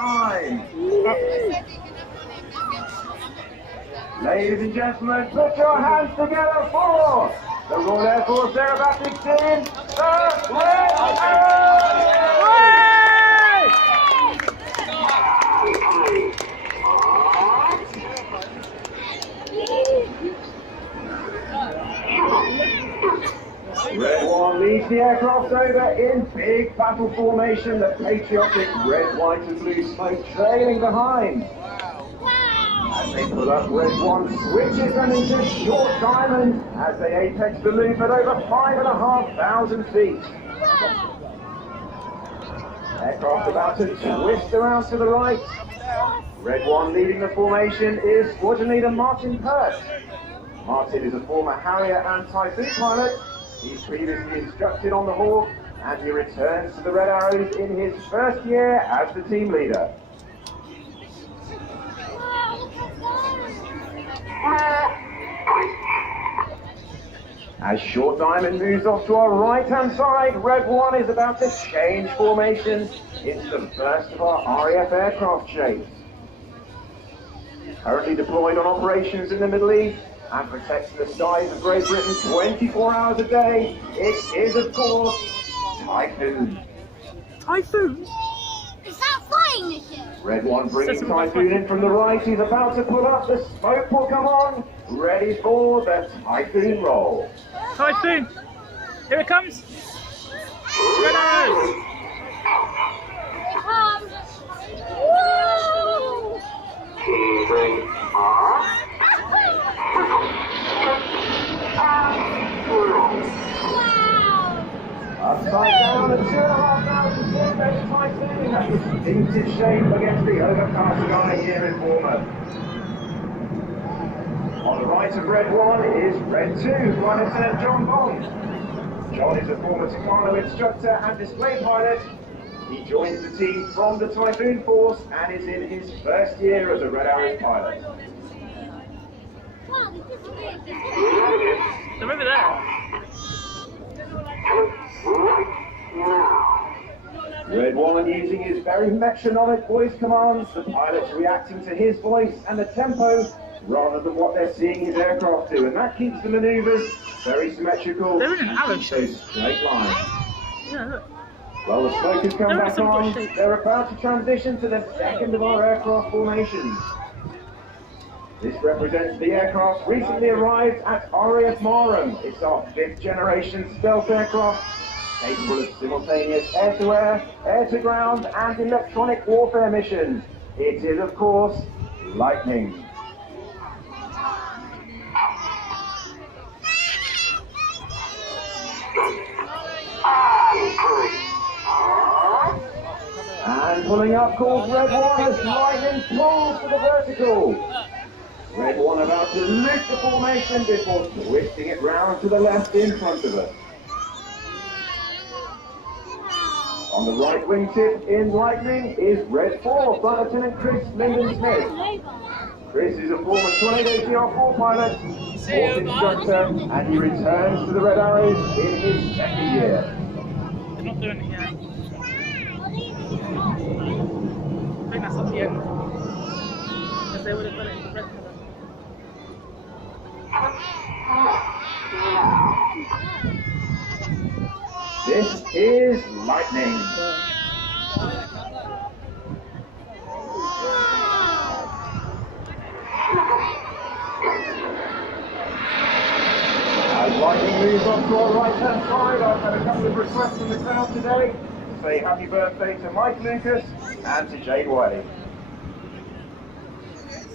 time. Ladies and gentlemen, put your hands together for the Royal Air Force Aerobatic Team, the Red Arrows! Red 1 leads the aircraft over in big battle formation, the patriotic red, white and blue smoke trailing behind. As they pull up, Red 1 switches them into short diamond as they apex the loop at over 5,500 feet. Aircraft about to twist around to the right. Red 1 leading the formation is Squadron Leader Martin Pert. Martin is a former Harrier and Typhoon pilot. He's previously instructed on the Hawk, and he returns to the Red Arrows in his first year as the team leader. As Short Diamond moves off to our right-hand side, Red 1 is about to change formation into the first of our RAF aircraft shapes. Currently deployed on operations in the Middle East and protecting the skies of Great Britain 24 hours a day, it is, of course, Typhoon. Typhoon? Is that flying this year? Red 1 bringing Typhoon in from the right. He's about to pull up. The smoke will come on. Ready for the Typhoon roll. Typhoon! Here it comes! Red Arrows! Here it comes! Woo! Wow! Upside down, a 2,500 foot base Typhoon has a distinctive shape against the overcast sky here in Bournemouth. On the right of Red 1 is Red 2, Flight Lieutenant John Bond. John is a former Tucano instructor and display pilot. He joins the team from the Typhoon Force and is in his first year as a Red Arrows pilot. They're over there. Red 1 using his very metronomic voice commands, the pilot's reacting to his voice and the tempo rather than what they're seeing his aircraft do, and that keeps the manoeuvres very symmetrical. They're in an arrow and shape. straight lines. Yeah, look. Well, the smoke has come They're in back some on. shape. They're about to transition to the second of our aircraft formations. This represents the aircraft recently arrived at RAF Marham. It's our 5th generation stealth aircraft, capable of simultaneous air-to-air, air-to-ground and electronic warfare missions. It is, of course, Lightning. And pulling up calls Red 1 as Lightning pulls to the vertical. Red 1 about to lift the formation before twisting it round to the left in front of us. On the right wingtip in Lightning is Red 4, Flight Lieutenant Chris Linden-Smith. Chris is a former Tornado GR4 pilot, Force instructor, and he returns to the Red Arrows in his second year. They're not doing it yet. I think that's at the end. Because they would have done it in the red colour. This is Lightning. As Lightning moves on to our right-hand side, I've had a couple of requests from the crowd today to say happy birthday to Mike Lucas and to Jade Wiley.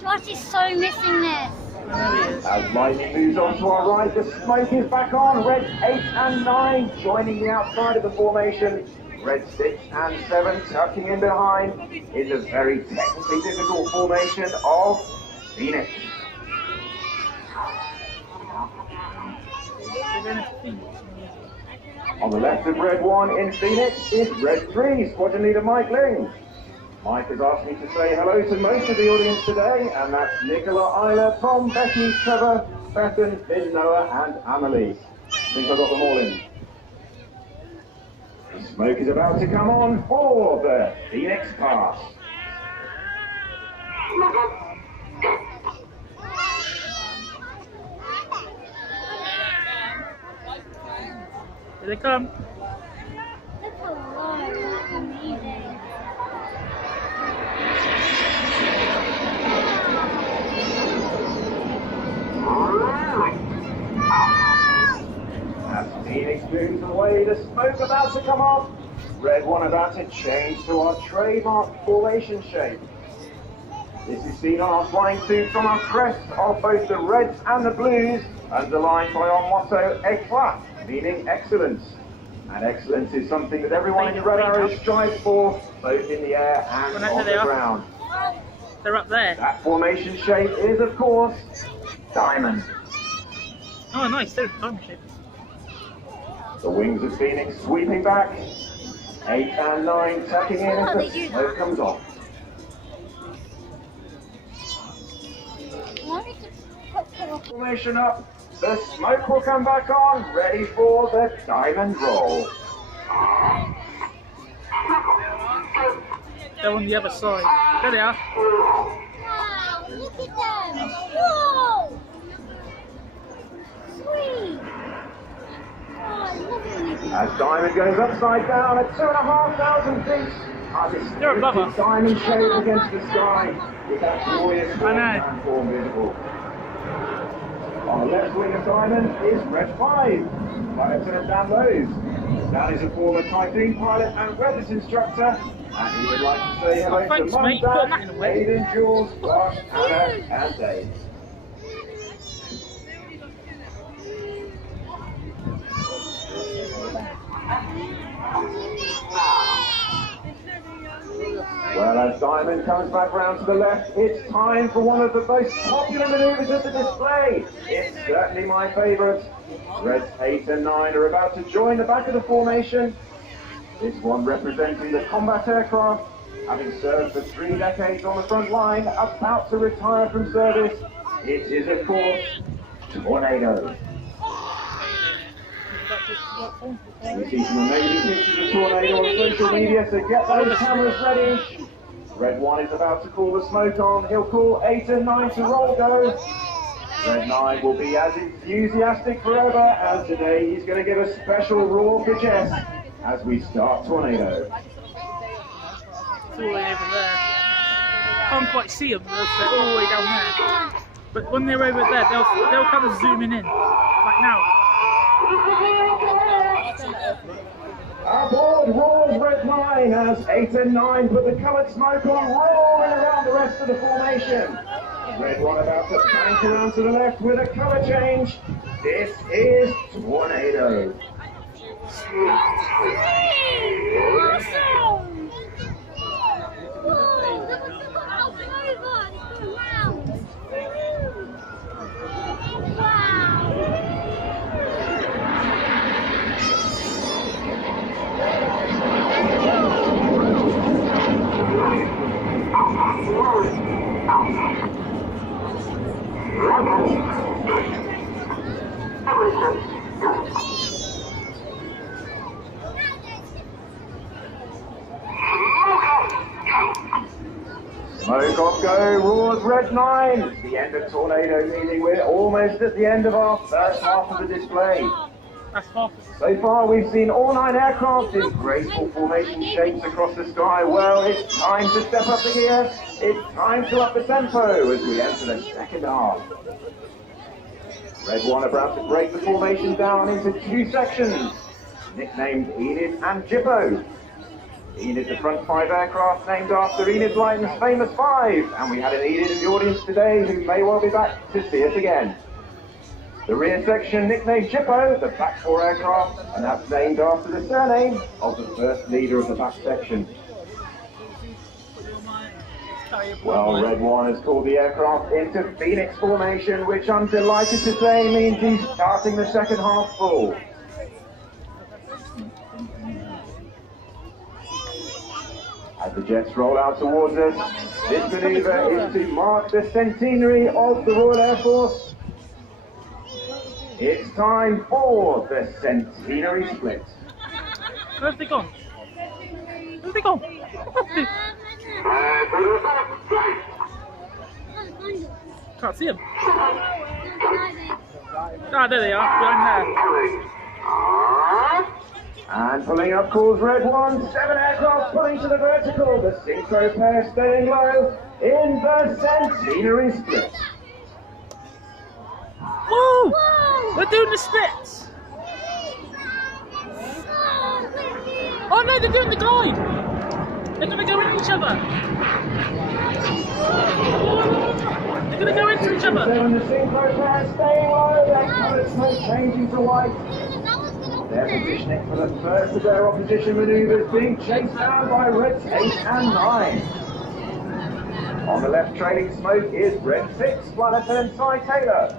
Josh is so missing this. As Lightning moves on to our right, the smoke is back on. Red 8 and 9 joining the outside of the formation. Red 6 and 7 tucking in behind in the very technically difficult formation of Phoenix. On the left of Red 1 in Phoenix is Red 3, Squadron Leader Mike Ling. Mike has asked me to say hello to most of the audience today, and that's Nicola, Isla, Tom, Becky, Trevor, Bethan, Finn, Noah, and Amelie. I think I got them all in. The smoke is about to come on for the Phoenix Pass. they come. Look how low. That's amazing. As Phoenix moves away, the smoke about to come off. Red one about to change to our trademark formation shape. This is seen on our flying suits on our crests of both the reds and the blues, underlined by our motto, Éclat, meaning excellence. And excellence is something that everyone in the Red Arrows strives for, both in the air and on the ground. They're up there. That formation shape is, of course, diamond. Oh, nice. They're diamond shape. The wings of Phoenix sweeping back. 8 and 9 tucking in as the smoke comes off. Formation up. The smoke will come back on, ready for the diamond roll. They're on the other side. There they are. Wow, look at them. Whoa. Sweet. Oh, lovely. As diamond goes upside down at 2,500 feet. They're above us. Diamond shape against the sky with that glorious I know. transform visible. On the left wing of diamond is red 5. Pilots are down lows. Dan is a former Typhoon pilot and weapons instructor. And he would like to say hello Thanks, to Mum, mate. Put Dad, that in the way. Aidan, Jules, Josh, Anna, and Dave. Well, as diamond comes back round to the left, it's time for one of the most popular manoeuvres of the display. It's certainly my favourite. Reds 8 and 9 are about to join the back of the formation. This one representing the combat aircraft, having served for 3 decades on the front line, about to retire from service. It is, of course, Tornado. You see some amazing pictures of Tornado on social media, so get those cameras ready. Red 1 is about to call the smoke on. He'll call 8 and 9 to roll go. Red 9 will be as enthusiastic forever, and today he's going to give a special roar for Jess as we start Tornado. It's all the way over there. Can't quite see them, they're all the way down there. But when they're over there, they'll kind of zooming in. Like now. Aboard roars Red 9 as 8 and 9 put the coloured smoke on, rolling around the rest of the formation. Red 1 about to crank around to the left with a colour change. This is Tornado. Smoke off go, roars Red 9. It's the end of Tornado, meaning we're almost at the end of our first half of the display. That's half. So far we've seen all 9 aircraft in graceful formation shapes across the sky. Well, it's time to step up the gear. It's time to up the tempo as we enter the second half. Red 1 about to break the formation down into 2 sections, nicknamed Enid and Jippo. Enid, the front 5 aircraft named after Enid Blyton's famous 5, and we had an Enid in the audience today who may well be back to see us again. The rear section nicknamed Jippo, the back 4 aircraft, and that's named after the surname of the first leader of the back section. Well, Red 1 has called the aircraft into Phoenix formation, which I'm delighted to say means he's starting the second half full. As the jets roll out towards us, this manoeuvre is to mark the centenary of the Royal Air Force. It's time for the centenary split. Where have they gone? Where have they gone? Can't see them. Ah, there they are, behind there. And pulling up calls red 1, 7 aircraft pulling to the vertical. The synchro pair staying low in the centenary split. Whoa! Whoa! They're doing the splits! Oh no, they're doing the glide! They're gonna go into each other! They're gonna go into each other! The synchro pair staying low, their colour smoke changing to white. They're positioning for the first of their opposition manoeuvres, being chased down by reds 8 and 9. On the left trailing smoke is red 6, Flight Lieutenant Cy Taylor.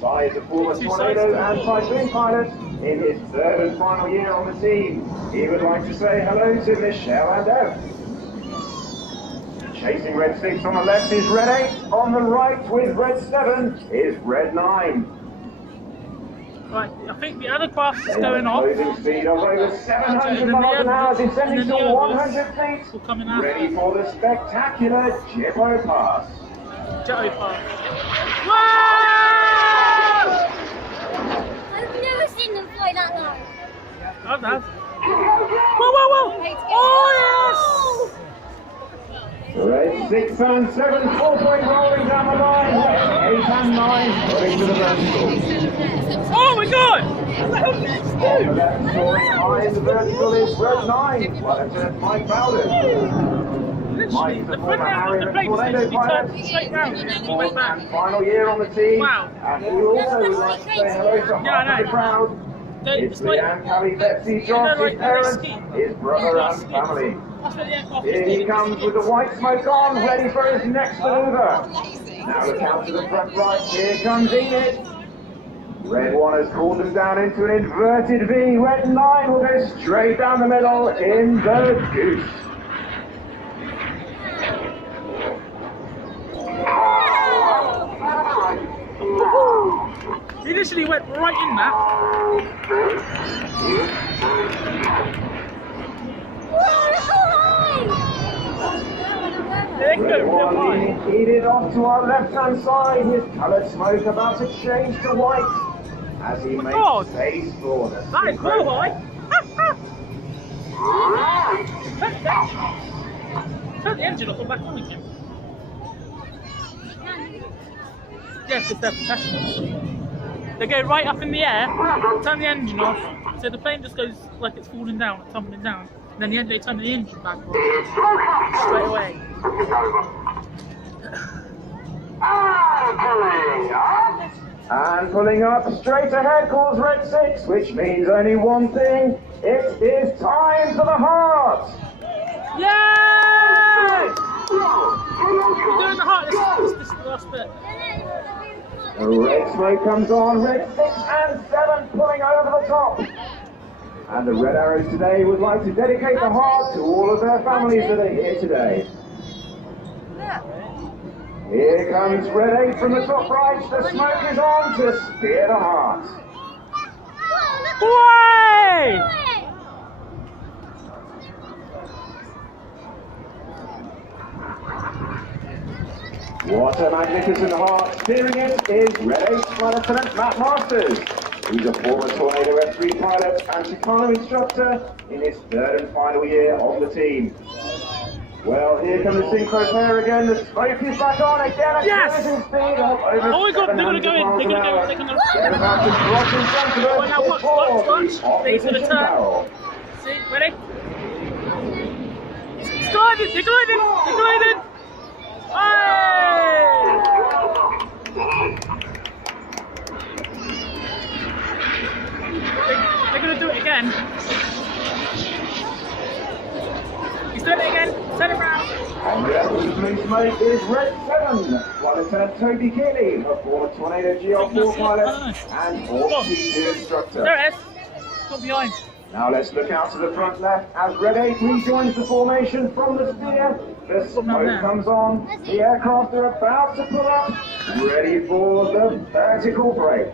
Cy is a former Tornado and Typhoon pilot in his third and final year on the team. He would like to say hello to Michelle and Ev. Chasing red 6 on the left is red 8, on the right with red 7 is red 9. Right, I think the other craft is going off. Closing speed of over 700 miles an hour, descending to 100 feet. Ready for the spectacular Jippo Pass. Jippo Pass. Whoa! I've never seen them fly that low. I've had. Whoa, whoa, whoa! Oh, yes! Red 6 and 7, 4-point rolling down the line. Red 8 and 9 pulling to the vertical. Oh my god! On the left, soaring high in the vertical is red 9, Flight Lieutenant Mike Bowden. Mike is a former Harrier and Tornado pilot, his fourth and final year on the team. Wow. And he also would like to say hello to half of the crowd. It's Leanne, Callie, Betsy, Josh, his parents, his brother and family. Here he comes with the white smoke on, ready for his next maneuver. Now look out to the front right, here comes Enid. Red 1 has called them down into an inverted V. Red 9 will go straight down the middle in the deuce. He literally went right in that. Red 1 headed off to our left-hand side, his coloured smoke about to change to white as he makes space for the that is so high! Turn the engine off and back on again. Yes, because they're professionals. They go right up in the air, turn the engine off, so the plane just goes like it's falling down, tumbling down. And then they turn the engine back on straight away. And pulling up straight ahead calls red 6, which means only one thing. It is time for the heart. Yay! We're doing the heart. This is the last bit. The red smoke comes on, red 6 and 7 pulling over the top. And the Red Arrows today would like to dedicate the heart to all of their families that are here today. Here comes red 8 from the top right. The smoke is on to spear the heart. Way! What a magnificent heart. Steering it is red 8 Flight Lieutenant Matt Masters. He's a former Tornado F3 pilot and Chicano instructor in his third and final year on the team. Well, here comes the synchro pair again. The smoke is back on again. Yes! Speed of over Oh my god, they're gonna go in. They're gonna go. They're gonna. They're about to drop in front of us. Oh, now watch. They're gonna turn. Barrel. See, ready? It's gliding. They're gliding. They're gliding. Hey! They're gonna do it again. He's doing it again. Turn it around. On the left of the blue smoke is red 7. Flight Lieutenant Toby Keeley, a former Tornado GR4 pilot and T2 instructor. There it is. Got behind. Now let's look out to the front left as red 8 rejoins the formation from the spear. The smoke comes on. The aircraft are about to pull up, ready for the vertical break.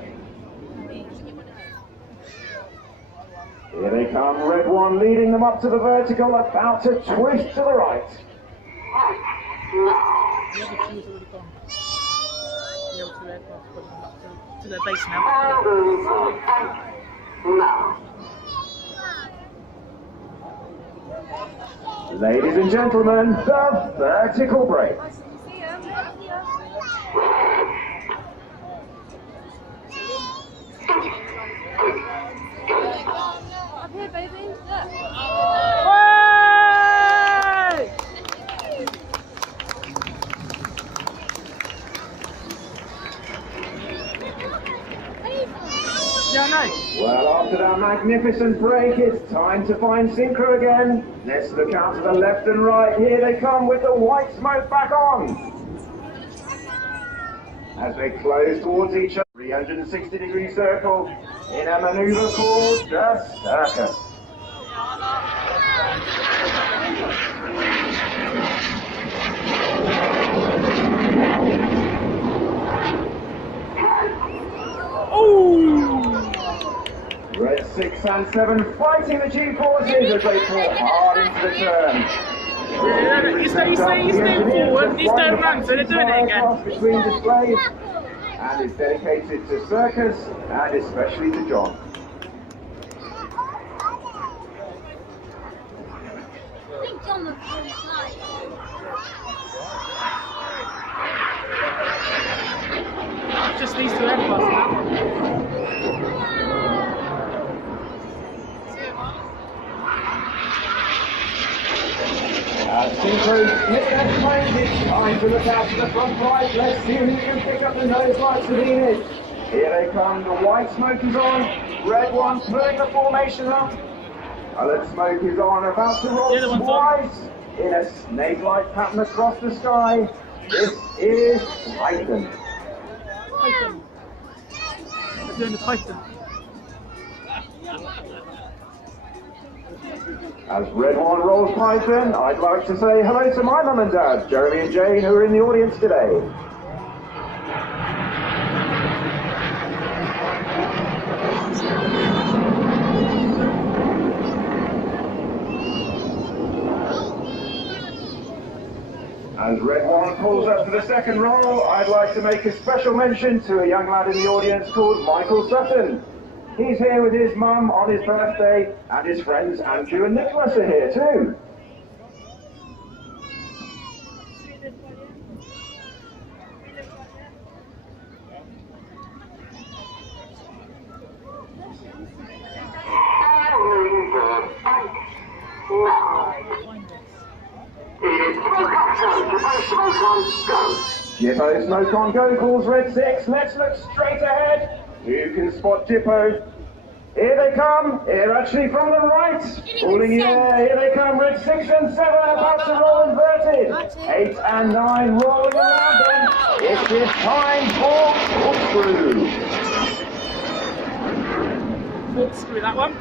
Here they come, red 1 leading them up to the vertical, about to twist to the right. The other two has already gone. The other two aircraft have gone back to their base now. Ladies and gentlemen, the vertical break. Up here, baby. Look. Yeah, I know. Well, after that magnificent break, it's time to find synchro again. Let's look out to the left and right. Here they come with the white smoke back on. As they close towards each other, 360-degree circle in a maneuver called the circus. Red 6 and 7 fighting the G-forces as they pull hard into the turn. You stay forward, you stay around, so they're doing it again. Between displays, and is dedicated to circus and especially to John. I think John was really nice. Just these two aircraft now. Synchros hit that plane. It's time to look out to the front right. Let's see who can pick up the nose lights for Venus. Here they come. The white smoke is on. Red one pulling the formation up. Colored smoke is on. About to roll twice in a snake-like pattern across the sky. This is Titan. Titan. They're doing the Titan. As Red One rolls Python, I'd like to say hello to my mum and dad, Jeremy and Jane, who are in the audience today. As Red One pulls up for the second roll, I'd like to make a special mention to a young lad in the audience called Michael Sutton. He's here with his mum on his birthday, and his friends Andrew and Nicholas are here too. Jippo smoke on go calls Red 6. Let's look straight ahead. Who can spot Jippo? Here they come. Here actually from the right. Falling in the air. Here they come. Red 6 and 7 about to roll inverted. 8 and 9 rolling around them. It is time for corkscrew. Corkscrew that one.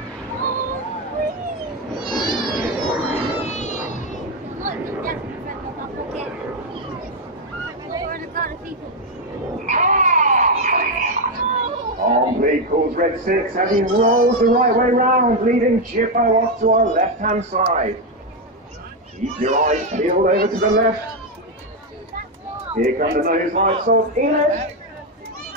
On lead calls Red 6 as he rolls the right way round, leading Jippo off to our left-hand side. Keep your eyes peeled over to the left. Here come the nose lights of Enid.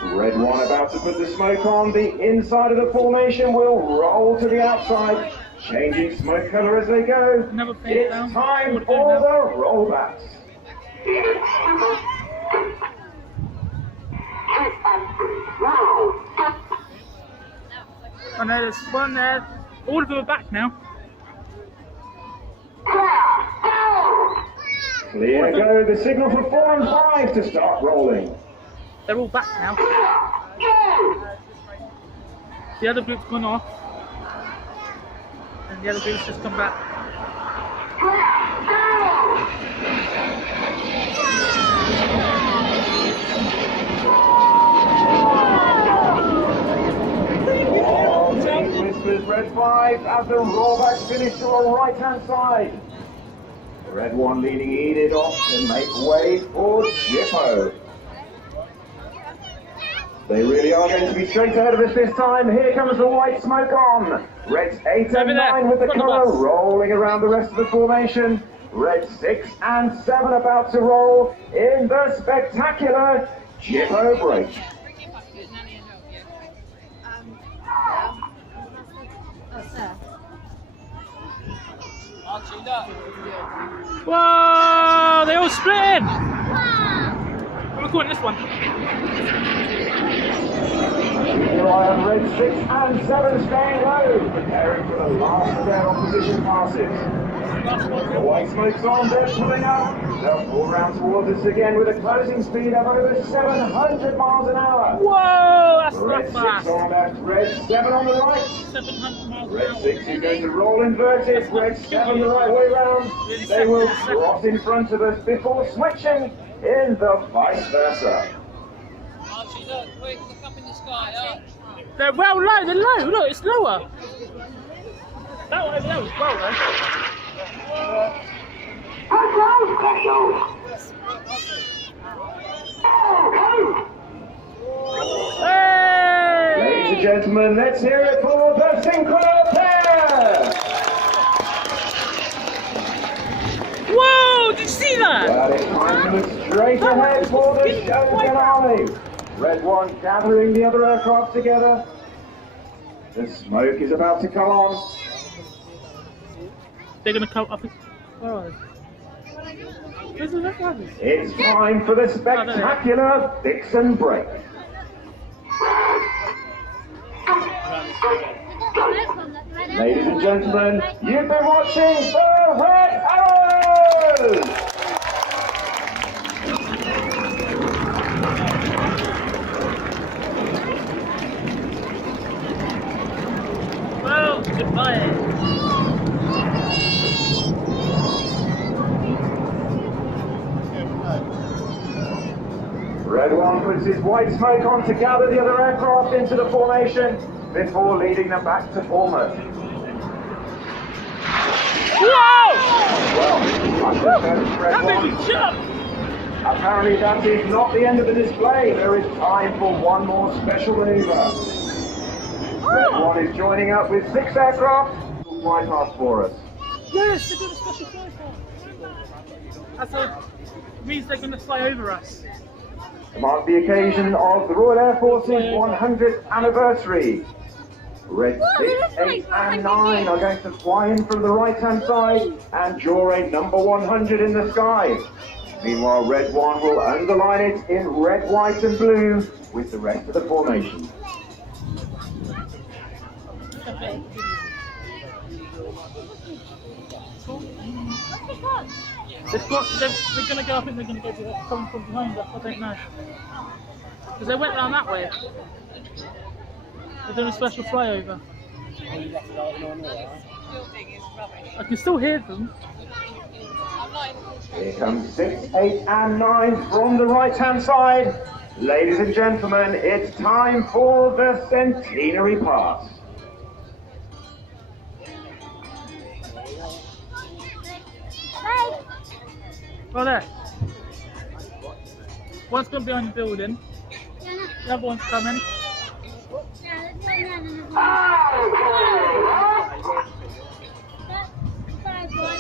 Red 1 about to put the smoke on. The inside of the formation will roll to the outside, changing smoke colour as they go. It's time for the rollbacks. I know there's one there. All of them are back now. Clear to go. The signal for 4 and 5 to start rolling. They're all back now. The other group's gone off. And the other group's just come back. Whispers Red 5 as the rollbacks finish to our right-hand side. Red 1 leading Enid off to make way for Jippo. They really are going to be straight ahead of us this time. Here comes the white smoke on. Reds 8 and 9 with the colour rolling around the rest of the formation. Red 6 and 7 about to roll in the spectacular Jippo break. Whoa! They all split in! Wow. I'm recording this one. Here I am, red 6 and 7 staying low, preparing for the last of their opposition passes. The white smoke's on, they're pulling up. They'll pull round towards us again with a closing speed of over 700 miles an hour. Whoa! That's Red not 6 fast. on left, red 7 on the right. 700 miles an Red hour. 6 is going to roll inverted, red 7 the right way round. They will cross in front of us before switching in the vice versa. Archie, look, quick, look up in the sky, up. They're well low, they're low. Look, it's lower. That one over there was well low. Hey! Ladies and gentlemen, let's hear it for the synchro pair! Whoa! Did you see that? Well, it's time to look straight ahead for the Showdown Army. Red 1 gathering the other aircraft together. The smoke is about to come on. They're gonna come up. Where are they? Where's the left hand? It's time for the spectacular fix and break. Ladies and gentlemen, you've been watching the Red Arrows! Well, goodbye. Red 1 puts his white smoke on to gather the other aircraft into the formation before leading them back to Bournemouth. Whoa! Well, I should say Red That made 1. me jump! Apparently that is not the end of the display. There is time for one more special maneuver. Red 1 is joining up with 6 aircraft who will fly past for us. Yes, they're doing a special flight. That means they're going to fly over us. To mark the occasion of the Royal Air Force's 100th anniversary. Red 6, 8 and 9 are going to fly in from the right hand side and draw a number 100 in the sky. Meanwhile, Red 1 will underline it in red, white and blue with the rest of the formation. They're going to go, I think they're going to go to coming from behind us, I don't know. Because they went round that way. They're doing a special flyover. I can still hear them. Here comes 6, 8 and 9 from the right hand side. Ladies and gentlemen, it's time for the centenary pass. Oh, there. One's gone behind the building. The other one's coming.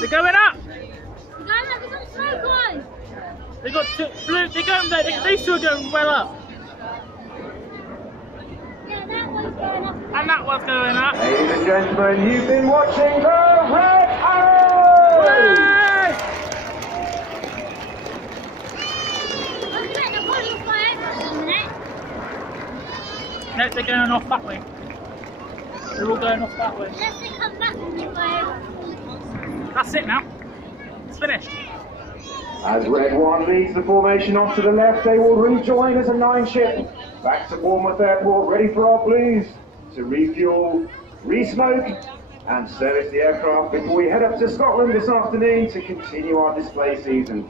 They're going up! They got two, blue, they're going there, these two are going well up. And that one's going up. Ladies and gentlemen, you've been watching the Red Arrows! Yay! No, they're going off that way. They're all going off that way. That's it now. It's finished. As Red 1 leads the formation off to the left, they will rejoin as a 9 ship. Back to Bournemouth Airport, ready for our Blues to refuel, re-smoke and service the aircraft before we head up to Scotland this afternoon to continue our display season.